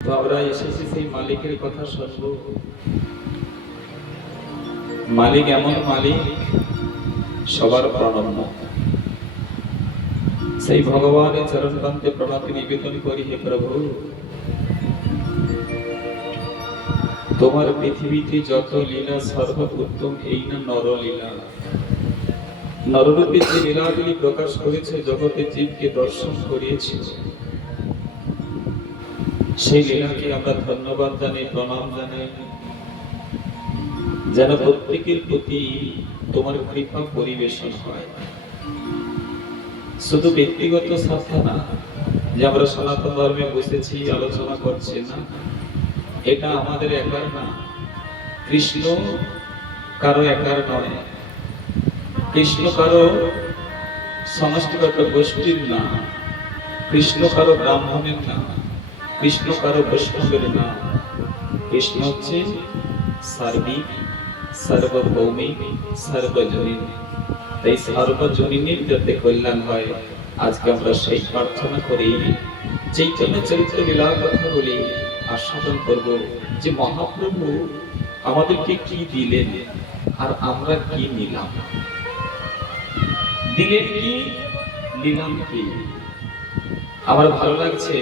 তো আমরা এসেছি সেই মালিকের কথা শুনবো। মালিক এমন মালিক, সবার প্রণম্য। সেই ভগবানের চরণ প্রান্তে প্রণতি নিবেদন করি, হে প্রভু, তোমার পৃথিবীতে যত লীলা সর্বোত্তম এই না নরলীলা। নররূপে যে লীলাগুলি প্রকাশ করেছে, জগতে জীবকে দর্শন করিয়েছে, সেই লীলাকে আমরা ধন্যবাদ জানাই, প্রণাম জানাই। যেন প্রত্যেকের প্রতি তোমার কৃপা পরিবেশন হয়। শুধু ব্যক্তিগত স্বার্থ না, যে আমরা সনাতন ধর্মে বসেছি আলোচনা করছি না, এটা আমাদের একার না। কৃষ্ণ কারো একার নয়, কৃষ্ণ কারো সমষ্টিগত গোষ্ঠীর না, কৃষ্ণ কারো ব্রাহ্মণের না, কৃষ্ণ কারো বৈষ্ণবের না। কৃষ্ণ হচ্ছে সার্বিক, সার্বভৌমিক, সর্বজনীন। তাই সর্বজনীনের যাতে কল্যাণ হয়, আজকে আমরা সেই প্রার্থনা করি, চৈতন্য চরিত্র লীলার কথা বলি, আস্বাদন করব যে মহাপ্রভু আমাদেরকে কি দিলেন আর আমরা কি নিলাম। দিলেন কি, নিলাম কি। আমার ভালো লাগছে,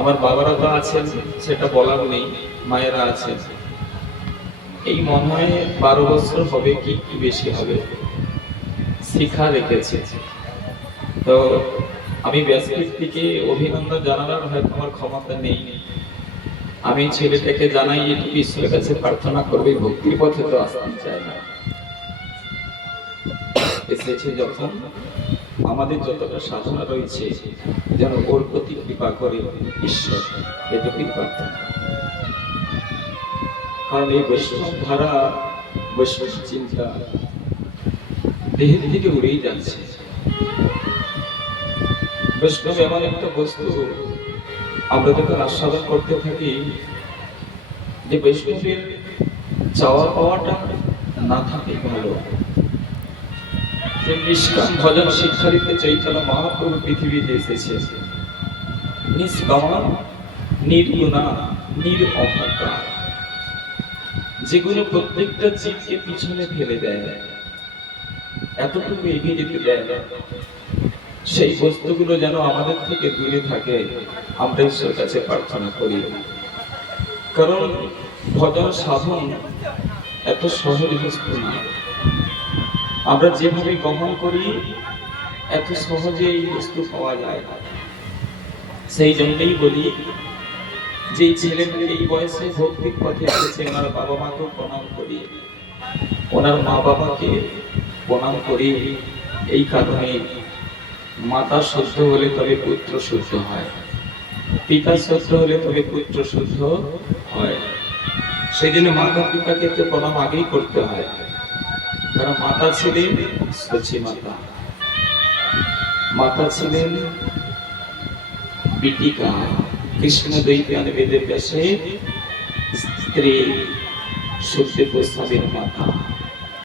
আমার বাবারা তো আছেন, সেটা বলার নেই, মায়েরা আছেন। এই মনে হয় 12 বছর হবে কি বেশি হবে, শিক্ষা রেখেছে। তো আমি ব্যাসপীঠ থেকে অভিনন্দন জানানোর হয়তো আমার ক্ষমতা নেই। আমি ছেলেটাকে জানাই এটুকু, ঈশ্বরের কাছে প্রার্থনা করবে, ভক্তির পথে তো আসতে চায় না। এসেছে যখন, আমাদের যতটা সাধনা রয়েছে যেন ওর প্রতি কৃপা করে ঈশ্বর, এটুকুই প্রার্থনা। কারণ এই বৈষ্ণব ধারা, বৈষ্ণব চিন্তা দেহের থেকে উড়েই যাচ্ছে। বৈষ্ণব এমন একটা বস্তু, আমরা যখন আস্বাদন করতে থাকি, যে বৈষ্ণবের চাওয়া পাওয়াটা না থাকে ভালো। যে নিষ্কাম ভজন শিক্ষা দিতে চৈতন্য মহাপ্রভু পৃথিবীতে এসেছে, নিষ্কাম, নির্গুণা, নিরহংকার, যেগুলো প্রত্যেকটা জীবকে পিছনে ফেলে দেয়, এতটুকু এগিয়ে যেতে দেয় না, সেই বস্তুগুলো যেন আমাদের থেকে দূরে থাকে, আমরা ঈশ্বরের কাছে প্রার্থনা করি। কারণ ভজন সাধন এত সহজ বস্তু না। আমরা যেভাবে গ্রহণ করি, এত সহজে এই বস্তু পাওয়া যায় না। সেই জন্যই বলি যে ছেলেটা এই বয়সে ভক্তির পথে এসেছে, ওনার বাবা মাকেও প্রণাম করি, ওনার মা বাবাকে প্রণাম করি। এই কারণে মাতা শুদ্ধ হলে তবে পুত্র শুদ্ধ হয়, পিতা শুদ্ধ হলে তবে পুত্র শুদ্ধ হয়। সেই জন্য মাতা পিতাকে তো প্রণাম আগেই করতে হয়। কারণ মাতা ছিলেন সচি মাতা, মাতা ছিলেন বিটিকা, কৃষ্ণ দ্বৈপায়ন বেদের ব্যাসে স্ত্রী, সুখদেব গোস্বামীর মাতা।